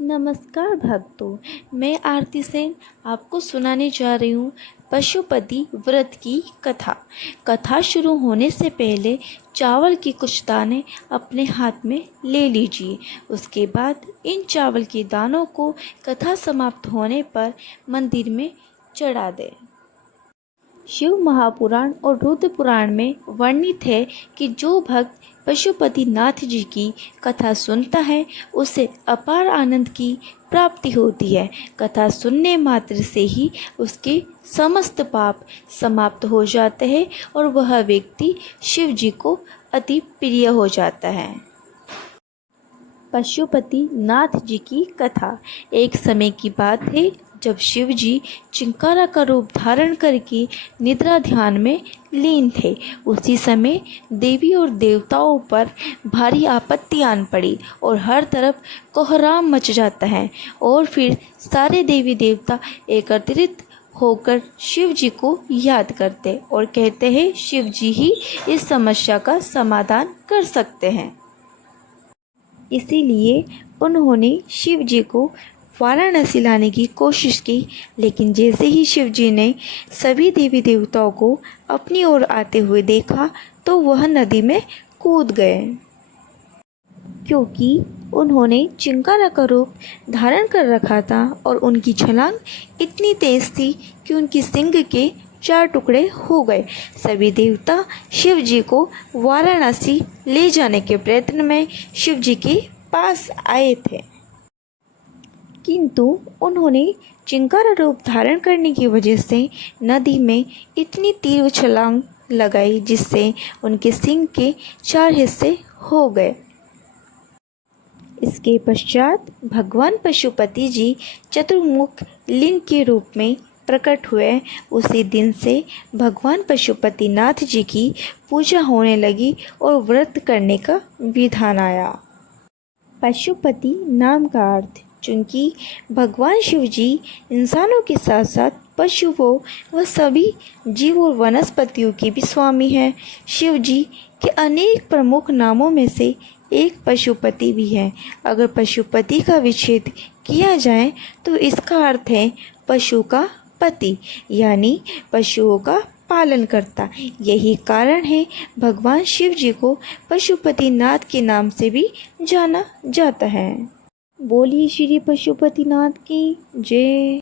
नमस्कार भक्तों, मैं आरती सेन आपको सुनाने जा रही हूँ पशुपति व्रत की कथा। कथा शुरू होने से पहले चावल की कुछ दाने अपने हाथ में ले लीजिए। उसके बाद इन चावल के दानों को कथा समाप्त होने पर मंदिर में चढ़ा दें। शिव महापुराण और रुद्र पुराण में वर्णित है कि जो भक्त पशुपतिनाथ जी की कथा सुनता है उसे अपार आनंद की प्राप्ति होती है। कथा सुनने मात्र से ही उसके समस्त पाप समाप्त हो जाते हैं और वह व्यक्ति शिव जी को अति प्रिय हो जाता है। पशुपतिनाथ जी की कथा। एक समय की बात है जब शिव जी चिंकारा का रूप धारण करके निद्रा ध्यान में लीन थे। उसी समय देवी और देवताओं पर भारी आपत्ति आन पड़ी और हर तरफ कोहराम मच जाता है और फिर सारे देवी देवता एकत्रित होकर शिव जी को याद करते और कहते हैं शिव जी ही इस समस्या का समाधान कर सकते हैं। इसीलिए उन्होंने शिव जी को वाराणसी लाने की कोशिश की, लेकिन जैसे ही शिव जी ने सभी देवी देवताओं को अपनी ओर आते हुए देखा तो वह नदी में कूद गए, क्योंकि उन्होंने चिंकारा का रूप धारण कर रखा था और उनकी छलांग इतनी तेज थी कि उनकी सिंग के 4 टुकड़े हो गए। सभी देवता शिव जी को वाराणसी ले जाने के प्रयत्न में शिव जी के पास आए थे, किंतु उन्होंने चिंकारा रूप धारण करने की वजह से नदी में इतनी तीव्र छलांग लगाई जिससे उनके सिंग के 4 हिस्से हो गए। इसके पश्चात भगवान पशुपति जी चतुर्मुख लिंग के रूप में प्रकट हुए। उसी दिन से भगवान पशुपतिनाथ जी की पूजा होने लगी और व्रत करने का विधान आया। पशुपति नाम का अर्थ, चूँकि भगवान शिव जी इंसानों के साथ साथ पशुओं व सभी जीव और वनस्पतियों के भी स्वामी हैं। शिव जी के अनेक प्रमुख नामों में से एक पशुपति भी है। अगर पशुपति का विच्छेद किया जाए तो इसका अर्थ है पशु का पति, यानी पशुओं का पालन करता। यही कारण है भगवान शिव जी को पशुपतिनाथ के नाम से भी जाना जाता है। बोलिए श्री पशुपतिनाथ की जय।